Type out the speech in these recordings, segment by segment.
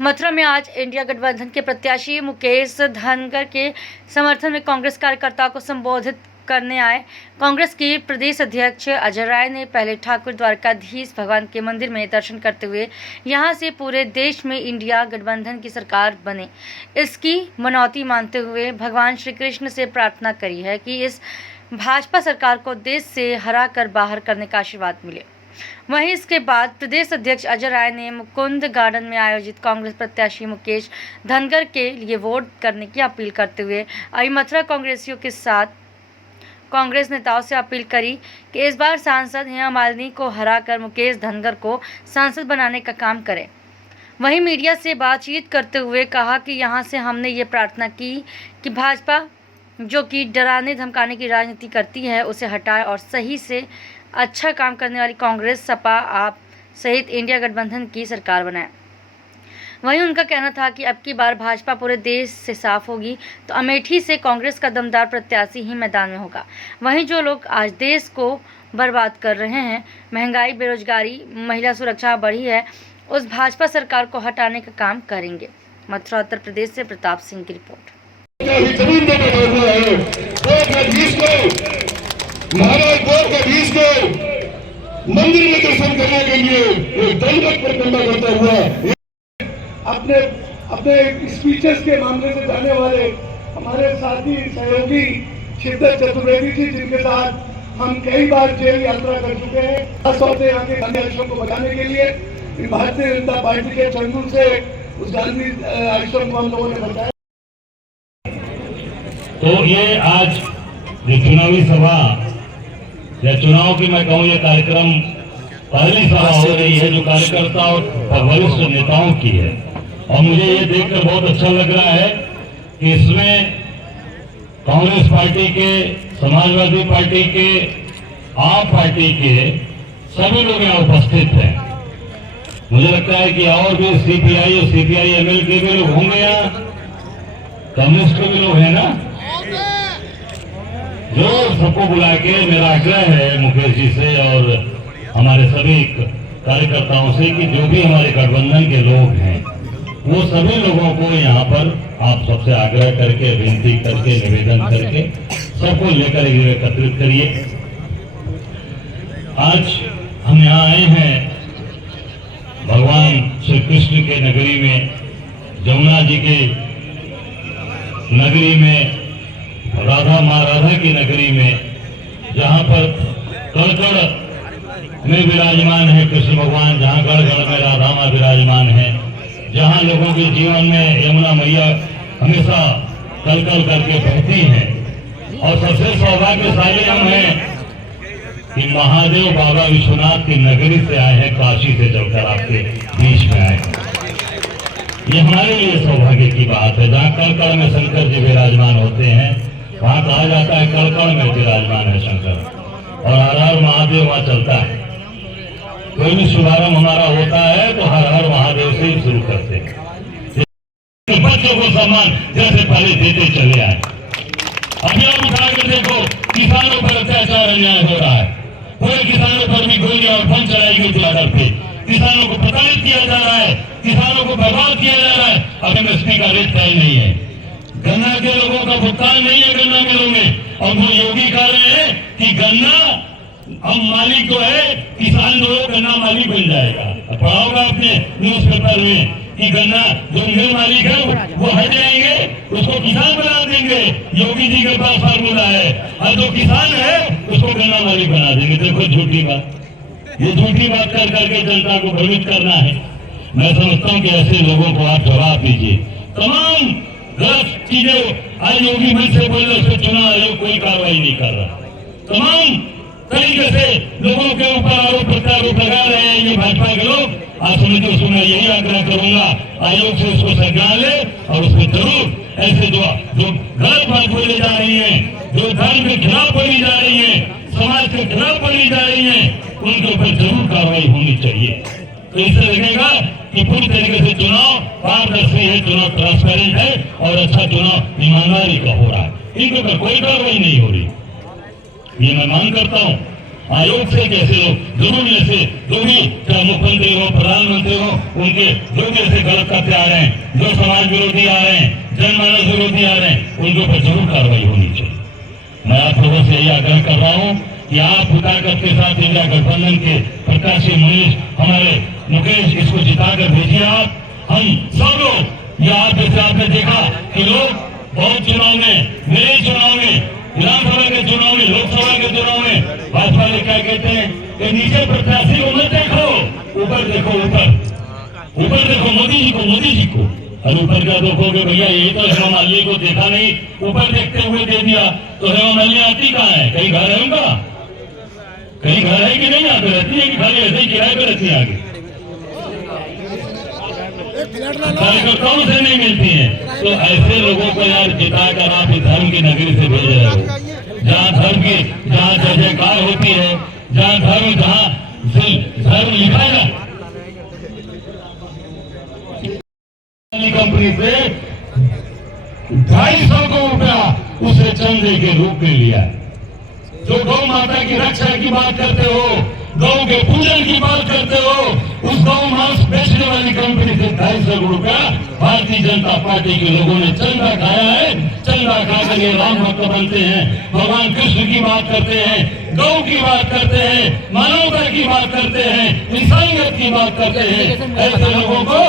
मथुरा में आज इंडिया गठबंधन के प्रत्याशी मुकेश धनगर के समर्थन में कांग्रेस कार्यकर्ताओं को संबोधित करने आए कांग्रेस के प्रदेश अध्यक्ष अजय राय ने पहले ठाकुर द्वारकाधीश भगवान के मंदिर में दर्शन करते हुए यहां से पूरे देश में इंडिया गठबंधन की सरकार बने इसकी मनौती मानते हुए भगवान श्री कृष्ण से प्रार्थना करी है कि इस भाजपा सरकार को देश से हरा कर बाहर करने का आशीर्वाद मिले। वहीं इसके बाद प्रदेश अध्यक्ष अजय राय ने मुकुंद गार्डन में आयोजित कांग्रेस प्रत्याशी मुकेश धनगर के लिए वोट करने की अपील करते हुए आई मथुरा कांग्रेसियों के साथ कांग्रेस नेताओं से अपील करी कि इस बार सांसद हेमा मालिनी को हराकर मुकेश धनगर को सांसद बनाने का काम करें। वहीं मीडिया से बातचीत करते हुए कहा कि यहां से हमने ये प्रार्थना की कि भाजपा जो कि डराने धमकाने की राजनीति करती है उसे हटाए और सही से अच्छा काम करने वाली कांग्रेस सपा आप सहित इंडिया गठबंधन की सरकार बनाए। वहीं उनका कहना था कि अब की बार भाजपा पूरे देश से साफ होगी तो अमेठी से कांग्रेस का दमदार प्रत्याशी ही मैदान में होगा। वहीं जो लोग आज देश को बर्बाद कर रहे हैं, महंगाई, बेरोजगारी, महिला सुरक्षा बढ़ी है, उस भाजपा सरकार को हटाने का काम करेंगे। मथुरा उत्तर प्रदेश से प्रताप सिंह की रिपोर्ट। महाराज द्वारकाधीश को मंदिर में दर्शन करने के लिए एक दलगत प्रकंडा करता हुआ अपने स्पीचेस के मामले से जाने वाले हमारे साथी सहयोगी शिद्दत चतुर्वेदी जी, जिनके साथ हम कई बार जेल यात्रा कर चुके हैं, खासतौर यहाँ के गांधी आश्रम को बचाने के लिए भारतीय जनता पार्टी के चंगुल से उस गांधी आश्रम को हम लोगों ने बचाया। तो ये आज ये चुनावी सभा या चुनाव की मैं कहूँ ये कार्यक्रम पहली सभा हो रही है जो कार्यकर्ता और वरिष्ठ नेताओं की है, और मुझे ये देखकर बहुत अच्छा लग रहा है कि इसमें कांग्रेस पार्टी के, समाजवादी पार्टी के, आप पार्टी के सभी लोग यहाँ उपस्थित हैं। मुझे लगता है कि और भी सीपीआई और सीपीआई-एमएल के भी लोग होंगे, यहाँ कम्युनिस्ट के भी लोग हैं ना, जो सबको बुला के मेरा आग्रह है मुकेश जी से और हमारे सभी कार्यकर्ताओं से कि जो भी हमारे गठबंधन के लोग हैं वो सभी लोगों को यहाँ पर आप सबसे आग्रह करके, विनती करके, निवेदन करके सबको लेकर एकत्रित करिए। आज हम यहाँ आए हैं भगवान श्री कृष्ण के नगरी में, जमुना जी के नगरी में, राधा माँ राधा की नगरी में, जहाँ पर कड़ में विराजमान है कृष्ण भगवान, जहाँ गढ़ गढ़ में राधा माँ विराजमान है, जहाँ लोगों के जीवन में यमुना मैया हमेशा कल कल करके बहती हैं। और सबसे सौभाग्यशाली हम हैं कि महादेव बाबा विश्वनाथ की नगरी से आए हैं, काशी से चलकर आपके बीच में आए हैं। ये हमारे लिए सौभाग्य की बात है। जहाँ कल कल में शंकर जी विराजमान होते हैं वहाँ कहा जाता है कड़कड़ में विराजमान है शंकर, और हर हर महादेव वहाँ चलता है। कोई भी शुभारंभ हमारा होता है तो हर हर महादेव से ही शुरू करते हैं। बच्चों को सम्मान जैसे पहले देते चले आए। अभी आप उठा के देखो, किसानों पर अत्याचार अन्याय हो रहा है, पूरे किसानों पर भी गोलियां और बम चलाई गई थी आधार पे, किसानों को प्रताड़ित किया जा रहा है, किसानों को बर्बाद किया जा रहा है। अब एमएसपी का रेट तय नहीं है, गन्ना के लोगों का भुगतान नहीं है गन्ना मिलों में, और वो योगी कह रहे हैं कि गन्ना अब मालिक जो है किसान लोग गन्ना मालिक बन जाएगा। पढ़ा होगा आपने न्यूज़पेपर में कि गन्ना जो मिल मालिक है वो हट जाएंगे, उसको किसान बना देंगे। योगी जी के पास फार्मूला है, और जो किसान है उसको गन्ना मालिक बना देंगे। देखो झूठी बात, ये झूठी बात कर करके जनता को भ्रमित करना है। मैं समझता हूँ कि ऐसे लोगों को आप जवाब दीजिए। तमाम गलत चीजें आज योगी मंच से बोल रहे, चुनाव आयोग कोई कार्रवाई नहीं कर रहा। तमाम तरीके से लोगों के ऊपर आरोप प्रत्यारोप लगा रहे हैं ये भाजपा के लोग। आज सुनो मैं यही आग्रह करूंगा, आयोग से उसको संज्ञान ले और उसको जरूर ऐसे जो गलत बात बोली जा रही है, जो धर्म के खिलाफ बोली जा रही है, समाज के खिलाफ बोली जा रही है, उनके ऊपर जरूर कार्रवाई होनी चाहिए। तो इससे लगेगा कि पूरी तरीके से चुनाव पारदर्शी है, चुनाव ट्रांसपेरेंट है और अच्छा चुनाव ईमानदारी का हो रहा है। इनके ऊपर कोई कार्रवाई नहीं हो रही, ये मैं मांग करता हूँ। आयोग से कैसे लोग जरूर ऐसे जो भी चाहे मुख्यमंत्री हो प्रधानमंत्री हो उनके जो भी ऐसे गलत करते आ रहे हैं, जो समाज विरोधी आ रहे हैं, जनमानस विरोधी आ रहे हैं, उनके ऊपर जरूर कार्रवाई होनी चाहिए। मैं आप लोगों से यही आग्रह कर रहा हूँ कि आप ताकत के साथ इंडिया गठबंधन के प्रत्याशी मनीष हमारे मुकेश इसको जिताकर भेजिए। आप हम सब लोग ये आप जैसे आपने देखा कि लोग बहुत चुनाव में, मेरे चुनाव में, विधानसभा के चुनाव में, लोकसभा के चुनाव में भाजपा ने क्या कहते हैं कि नीचे प्रत्याशी को मत देखो, ऊपर देखो, ऊपर देखो मोदी जी को। अरे ऊपर क्या देखोगे भैया, यही तो हेमा मालिनी को देखा नहीं, ऊपर देखते हुए दे दिया, तो हेमा मालिनी आती कहाँ है? कहीं घर है उनका? कहीं घर है कि नहीं आते रहती है कि खाली ऐसे ही किराए पे रहती है? आगे कार्यकर्ताओं से नहीं मिलती है। तो ऐसे लोगों को यार जिताकर आप इस धर्म की नगरी से भेज रहे हो, जहाँ धर्म की, जहाँ जय जयकार होती है, जहाँ धर्म लिखा है। कंपनी से 250 करोड़ रुपया उसे चंदे के रूप में लिया। जो गौ माता की रक्षा की बात करते हो, गौ के पूजन की बात करते हो, उस गौ मांस बेचने वाली कंपनी से 250 करोड़ रुपया भारतीय जनता पार्टी के लोगों ने चंदा खाया है। चंदा खाकर ये राम भक्त बनते हैं, भगवान कृष्ण की बात करते हैं, गौ की बात करते हैं, मानवता की बात करते हैं, इंसानियत की बात करते हैं। ऐसे लोगों को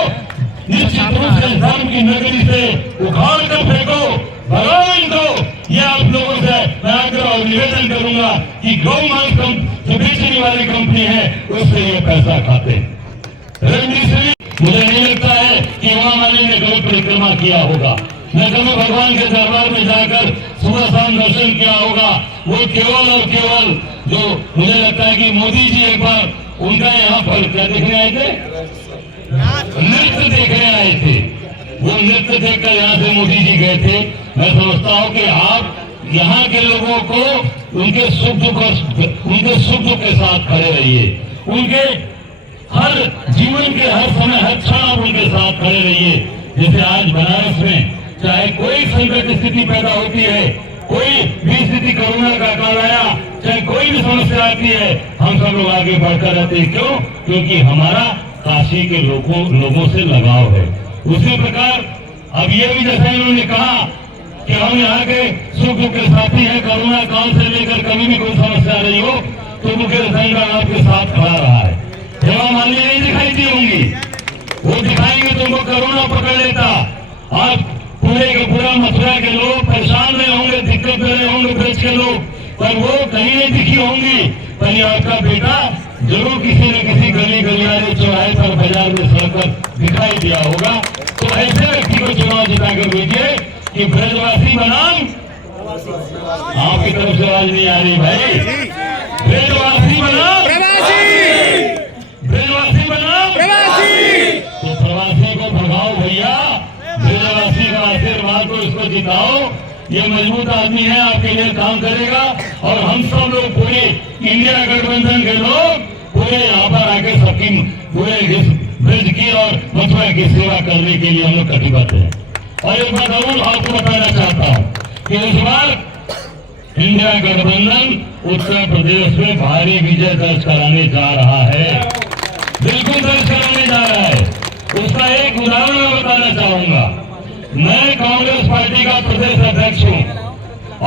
निश्चित रूप से धर्म की नगरी से उखाड़ कर फेंको, भगवान को। ये आप लोगों से मैं आग्रह और निवेदन करूंगा कि गौ मांस जो बेचने वाली कंपनी है उससे ये पैसा खाते हैं। मुझे नहीं लगता है कि हेमा मालिनी ने गलत परिक्रमा किया होगा। न कभी भगवान के दरबार में जाकर सुबह शाम दर्शन किया होगा। वो केवल और केवल जो मुझे लगता है कि मोदी जी एक बार उनका यहाँ पर क्या देखने आए थे, नृत्य देखने आए थे। वो नृत्य देखकर यहाँ से मोदी जी गए थे। मैं समझता हूँ कि आप यहाँ के लोगों को उनके सुख दुख के साथ खड़े रहिए, उनके हर जीवन के हर समय हर क्षण आप उनके साथ खड़े रहिए। जैसे आज बनारस में चाहे कोई संकट स्थिति पैदा होती है, कोई भी स्थिति, कोरोना का काल आया, चाहे कोई भी समस्या आती है, हम सब लोग आगे बढ़कर रहते हैं। क्यों? क्योंकि हमारा काशी के लोगों से लगाव है। उसी प्रकार अब ये भी जैसा इन्होंने कहा कि हम यहाँ के सुख दुख के साथी हैं, कोरोना काल से लेकर कभी भी कोई समस्या रही हो तो मुकेश धनखड़ आपके साथ खड़ा रहा है। हेमा मालिनी नहीं दिखाई दी होंगी, वो दिखाएंगे तुमको कोरोना पकड़ लेता। आज पूरे के पूरा मथुरा के लोग परेशान रहे होंगे, दिक्कत में रहे होंगे ब्रज के लोग, पर वो कहीं नहीं दिखी होंगी। पर ये आपका बेटा जरूर किसी न किसी गली गलियारे चौराहे पर बाजार में सड़क पर दिखाई दिया होगा। तो ऐसे व्यक्ति को चुनाव जिताकर भेजिए कि ब्रजवासी बनाम, आपकी तरफ से आवाज नहीं आ रही भाई, ब्रजवासी बनाम ब्रजवासी बनाम प्रवासी। तो प्रवासी को भगाओ भैया, ब्रजवासी का आशीर्वाद को इसको जिताओ। ये मजबूत आदमी है, आपके लिए काम करेगा। और हम सब लोग पूरे इंडिया गठबंधन के लोग पूरे यहाँ पर आकर सबकी पूरे ब्रज की और मथुरा की सेवा करने के लिए हम लोग कटिबद्ध हैं। और एक बात और आपको बताना चाहता हूँ कि इस बार इंडिया गठबंधन उत्तर प्रदेश में भारी विजय दर्ज कराने जा रहा है, बिल्कुल दर्ज कराने जा रहा है। उसका एक उदाहरण मैं बताना चाहूंगा। मैं कांग्रेस पार्टी का प्रदेश अध्यक्ष हूँ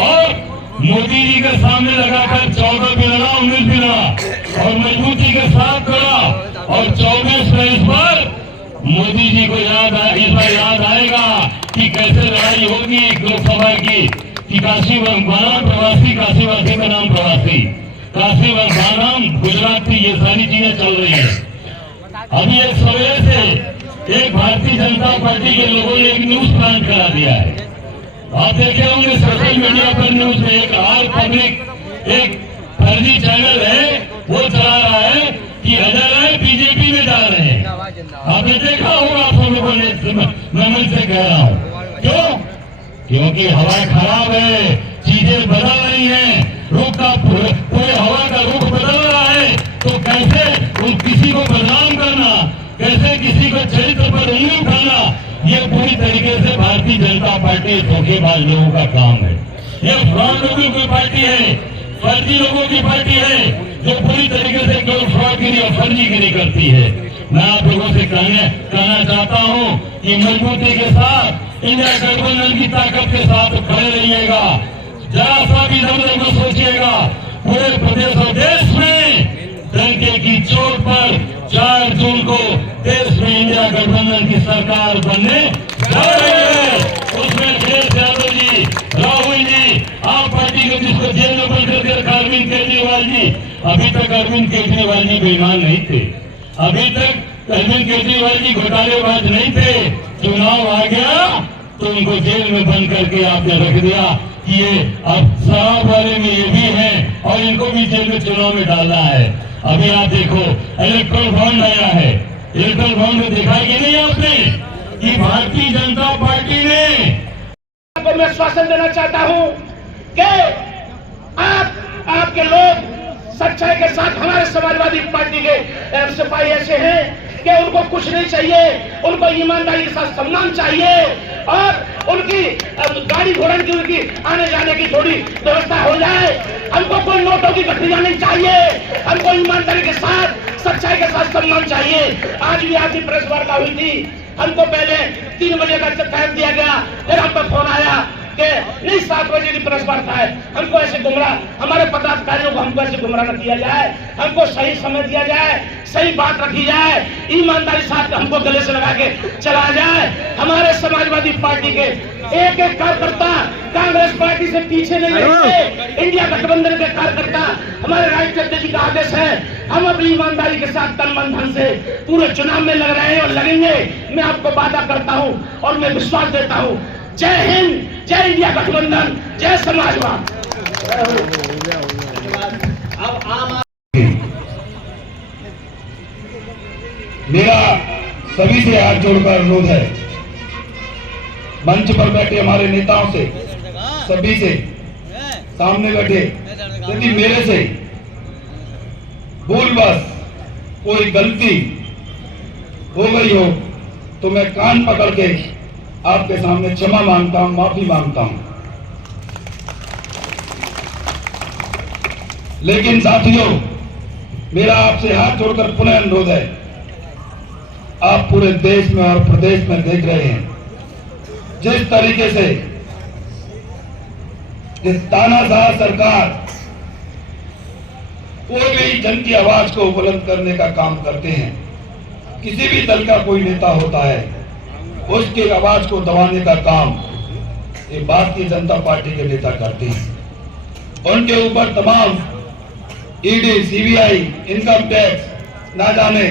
और मोदी जी के सामने लगाकर 14 भी लड़ा, 19 भी लड़ा और मजबूती के साथ खड़ा। और 24 में इस बार मोदी जी को इस बार याद आएगा कि कैसे लड़ाई होगी लोकसभा की, कि काशी बनाम प्रवासी, काशीवासी का नाम प्रवासी, काशी बनाम गुजराती, ये सारी चीजें चल रही है। अभी एक सवेरे से एक भारतीय जनता पार्टी के लोगों ने एक न्यूज प्लांट करा दिया है। आप देखे होंगे सोशल मीडिया पर न्यूज में एक आर पब्लिक एक फर्जी चैनल है, वो चला रहा है कि अजय राय बीजेपी में जा रहे हैं। आपने देखा होगा, आप सब लोगों ने, मैं मन से कह रहा हूँ। क्यों? क्योंकि हवा खराब है, चीजें बदल रही हैं, रुख का पूरे हवा का रुख बदल रहा है। तो कैसे किसी को बदनाम करना, कैसे किसी को चरित्र पर उंगली उठाना, ये पूरी तरीके से भारतीय जनता पार्टी धोखेबाज लोगों का काम है। ये फ्रॉड लोगों की पार्टी है, फर्जी लोगों की पार्टी है। जो पूरी तरीके से फ्रॉडगिरी और फर्जीगिरी करती है। मैं आप लोगों से कहना चाहता हूं कि मजबूती के साथ इंडिया गठबंधन की ताकत के साथ खड़े रहिएगा। जरा सा भी नजर में सोचिएगा, पूरे प्रदेश और देश में डंके की चोट पर 4 जून को देश में इंडिया गठबंधन की सरकार बनने जा रही है। उसमें अखिलेश यादव जी, राहुल जी, आप पार्टी के जिसको जेल में बंद कर रखा अरविंद केजरीवाल जी, अभी तक अरविंद केजरीवाल जी बेईमान नहीं थे, अभी तक अरविंद केजरीवाल जी घोटालेबाज नहीं थे। चुनाव आ गया तो उनको जेल में बंद करके आपने रख दिया कि ये अब शराब वाले में ये भी हैं और इनको भी जेल में चुनाव में डालना है। अभी आप देखो इलेक्ट्रल बॉन्ड आया है, इलेक्ट्रल बॉन्ड में देखा कि नहीं आपने कि भारतीय जनता पार्टी ने को मैं आश्वासन देना चाहता हूं कि आपके लोग सच्चाई के साथ हमारे समाजवादी पार्टी के सिपाही ऐसे हैं कि उनको कुछ नहीं चाहिए, उनको ईमानदारी के साथ सम्मान चाहिए और उनकी गाड़ी घोड़ा की उनकी आने जाने की थोड़ी व्यवस्था हो जाए। हमको कोई नोटों की गठरियां नहीं चाहिए, हमको ईमानदारी के साथ सच्चाई के साथ सम्मान चाहिए। आज भी आपकी प्रेस वार्ता हुई थी, हमको पहले 3 बजे का टाइम दिया गया, फिर आपका फोन आया कि नहीं 7 बजे की प्रेस वार्ता है। हमको ऐसे गुमराह, हमारे पदाधिकारियों को हमको ऐसे गुमराह न किया जाए, हमको सही समय दिया जाए, सही बात रखी जाए, ईमानदारी साथ हमको गले से लगा के चला जाए। हमारे समाजवादी पार्टी के एक एक कार्यकर्ता कांग्रेस पार्टी से पीछे नहीं रहते। इंडिया गठबंधन के कार्यकर्ता, हमारे राष्ट्रीय अध्यक्ष का आदेश है, हम अपनी ईमानदारी के साथ तन मन धन से पूरे चुनाव में लग रहे हैं और लगेंगे। मैं आपको वादा करता हूं और मैं विश्वास देता हूं। जय हिंद, जय इंडिया गठबंधन, जय समाजवाद। मेरा सभी से हाथ जोड़कर अनुरोध है, मंच पर बैठे हमारे नेताओं से, सभी से, सामने बैठे, यदि मेरे से भूलवश कोई गलती हो गई हो तो मैं कान पकड़ के आपके सामने क्षमा मांगता हूं, माफी मांगता हूं। लेकिन साथियों, मेरा आपसे हाथ जोड़कर पुनः अनुरोध है, आप पूरे देश में और प्रदेश में देख रहे हैं जिस तरीके से इस तानाशाह सरकार कोई भी जन की आवाज को बुलंद करने का काम करते हैं। किसी भी दल का कोई नेता होता है, उसकी आवाज को दबाने का काम ये भारतीय जनता पार्टी के नेता करते हैं। उनके ऊपर तमाम ईडी, सीबीआई, इनकम टैक्स, ना जाने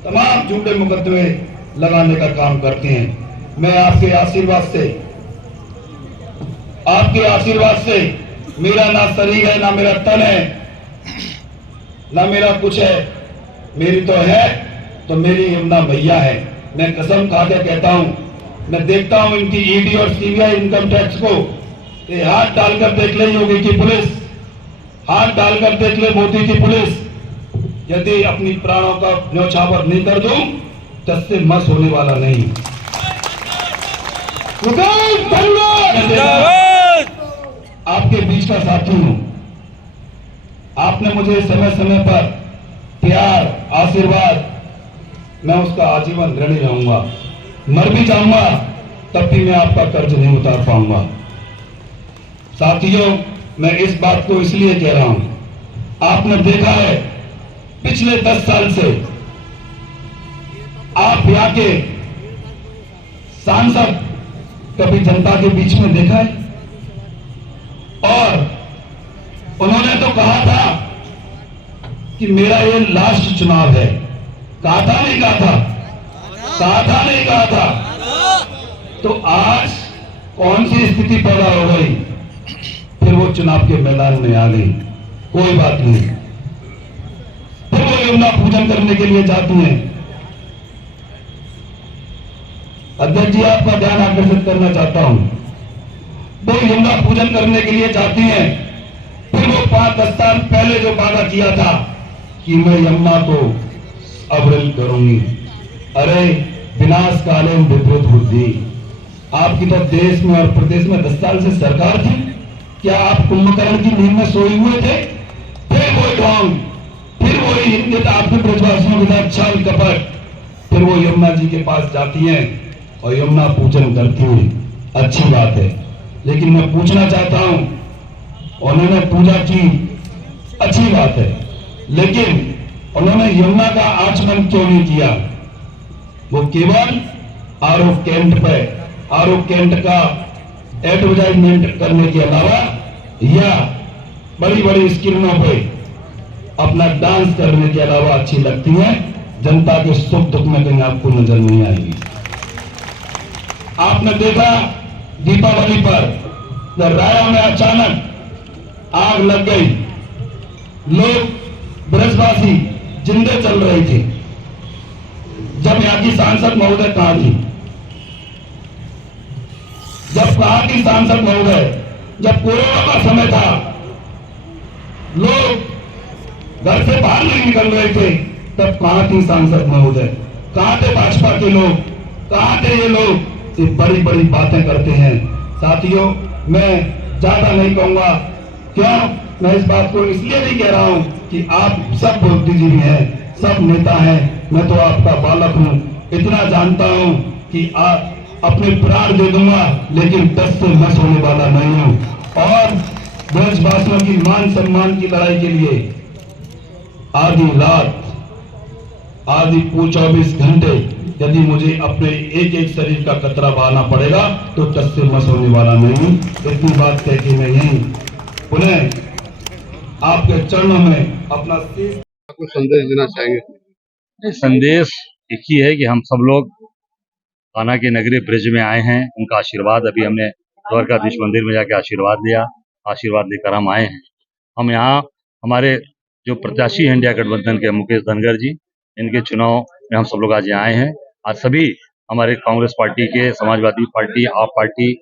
तमाम झूठे मुकदमे लगाने का काम करते हैं। मैं आपके आशीर्वाद से मेरा ना शरीर है, ना मेरा तन है, ना मेरा कुछ है, मेरी तो है तो मेरी यमुना मैया है। मैं कसम खा के कहता हूं, मैं देखता हूं इनकी ईडी और सीबीआई इनकम टैक्स को, ये हाथ डालकर देख ले योगी की पुलिस, हाथ डालकर देख ले मोदी की पुलिस। यदि अपनी प्राणों का न्यौछावर नहीं कर दूं तो इससे मस होने वाला नहीं। आपके बीच का साथी हूं, आपने मुझे समय समय पर प्यार, आशीर्वाद, मैं उसका आजीवन ऋणी रहूंगा। मर भी जाऊंगा तब भी मैं आपका कर्ज नहीं उतार पाऊंगा। साथियों, मैं इस बात को इसलिए कह रहा हूं, आपने देखा है पिछले 10 साल से आप यहाँ के सांसद कभी जनता के बीच में देखा है? और उन्होंने तो कहा था कि मेरा ये लास्ट चुनाव है। कहा था नहीं कहा था? कहा था नहीं कहा था? तो आज कौन सी स्थिति पैदा हो गई? फिर वो चुनाव के मैदान में आ गई। कोई बात नहीं, फिर वो यमुना पूजन करने के लिए जाती हैं। अध्यक्ष जी, आपका ध्यान आकर्षित करना चाहता हूं, वो यमुना पूजन करने के लिए जाती हैं। फिर वो 5-10 साल पहले जो वादा किया था कि मैं यमुना को अवरुद्ध करूंगी, अरे विनाश कालीन विद्युत बुद्धि, आपकी तो देश में और प्रदेश में 10 साल से सरकार थी, क्या आप कुंभकर्ण की नींद में सोए हुए थे? फिर वो ढोंग, फिर वही हिंदू आपके ब्रजवासियों के साथ छल कपट, फिर वो यमुना जी के पास जाती हैं और यमुना पूजन करती हैं। अच्छी बात है, लेकिन मैं पूछना चाहता हूं, उन्होंने पूजा की, अच्छी बात है, लेकिन उन्होंने यमुना का आचमन क्यों नहीं किया? वो केवल आरओ कैंट का एडवर्टाइजमेंट करने के अलावा या बड़ी बड़ी स्क्रीनों पे अपना डांस करने के अलावा अच्छी लगती है, जनता के सुख दुख में कहीं आपको नजर नहीं आएगी। आपने देखा दीपावली पर जब राया में अचानक आग लग गई, लोग ब्रजवासी जिंदे चल रहे थे, जब यहाँ की सांसद महोदय कहां थी? जब कहां थी सांसद महोदय? जब कोरोना का समय था, लोग घर से बाहर नहीं निकल रहे थे, तब कहां थी सांसद महोदय? कहां थे भाजपा के लोग? कहां थे ये लोग? ये बड़ी बड़ी बातें करते हैं। साथियों, मैं ज्यादा नहीं कहूंगा, क्यों? मैं इस बात को इसलिए नहीं कह रहा हूं कि आप सब बुद्धिजीवी हैं, सब नेता हैं, मैं तो आपका बालक हूं। इतना जानता हूं कि आप अपने प्राण दे दूंगा, लेकिन 10 से मस होने वाला नहीं हूं। और ब्रजवासियों की मान सम्मान की लड़ाई के लिए आधी रात, आधी 24 घंटे यदि मुझे अपने एक एक शरीर का कतरा बहाना पड़ेगा तो 10 से मस होने वाला नहीं। इतनी बात कह के मैं यही पुनः आपके चरणों में अपना कुछ संदेश देना चाहेंगे? संदेश एक ही है कि हम सब लोग कान्हा की नगरी ब्रिज में आए हैं, उनका आशीर्वाद, अभी हमने द्वारकाधीश मंदिर में जाके आशीर्वाद लिया, आशीर्वाद लेकर हम आए हैं। हम यहाँ हमारे जो प्रत्याशी हैं इंडिया गठबंधन के मुकेश धनगर जी, इनके चुनाव में हम सब लोग आज यहाँ आए हैं। आज सभी हमारे कांग्रेस पार्टी के, समाजवादी पार्टी, आप पार्टी,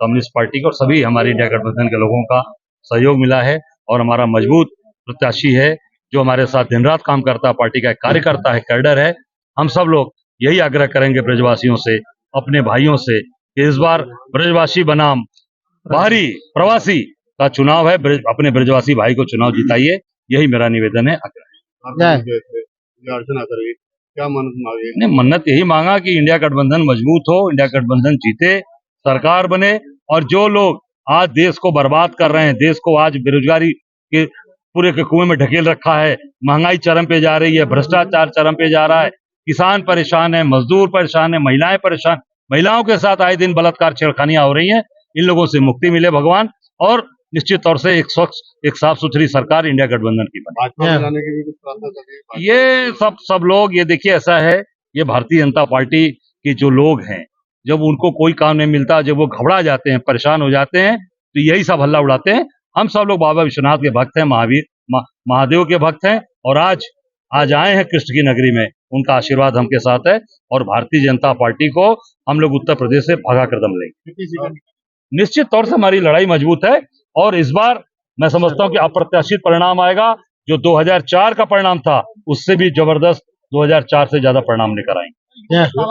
कम्युनिस्ट पार्टी के और सभी हमारे इंडिया गठबंधन के लोगों का सहयोग मिला है और हमारा मजबूत प्रत्याशी है जो हमारे साथ दिन रात काम करता है, पार्टी का एक कार्यकर्ता है, कैडर है। हम सब लोग यही आग्रह करेंगे ब्रजवासियों से, अपने भाइयों से, कि इस बार ब्रजवासी बनाम बाहरी प्रवासी का चुनाव है, अपने ब्रजवासी भाई को चुनाव जिताइए, यही मेरा निवेदन है। अर्चना करेगी, क्या मन्नत मांगी? नहीं, मन्नत यही मांगा कि इंडिया गठबंधन मजबूत हो, इंडिया गठबंधन जीते, सरकार बने, और जो लोग आज देश को बर्बाद कर रहे हैं, देश को आज बेरोजगारी के पूरे के कुएं में ढकेल रखा है, महंगाई चरम पे जा रही है, भ्रष्टाचार चरम पे जा रहा है, किसान परेशान है, मजदूर परेशान है, महिलाएं परेशान, महिलाओं के साथ आए दिन बलात्कार छेड़खानियां हो रही हैं। इन लोगों से मुक्ति मिले भगवान, और निश्चित तौर से एक स्वच्छ, एक साफ सुथरी सरकार इंडिया गठबंधन की बने। भाजपा में जाने की भी कुछ प्रार्थना करेंगे? ये सब लोग, ये देखिए ऐसा है, ये भारतीय जनता पार्टी के जो लोग हैं, जब उनको कोई काम नहीं मिलता, जब वो घबरा जाते हैं, परेशान हो जाते हैं, तो यही सब हल्ला उड़ाते हैं। हम सब लोग बाबा विश्वनाथ के भक्त हैं, महादेव के भक्त हैं, और आज आए हैं कृष्ण की नगरी में, उनका आशीर्वाद हमके साथ है, और भारतीय जनता पार्टी को हम लोग उत्तर प्रदेश से भगा कर दम लेंगे। निश्चित तौर से हमारी लड़ाई मजबूत है, और इस बार मैं समझता हूं कि अप्रत्याशित परिणाम आएगा। जो 2004 का परिणाम था, उससे भी जबरदस्त 2004 से ज्यादा परिणाम लेकर आएंगे।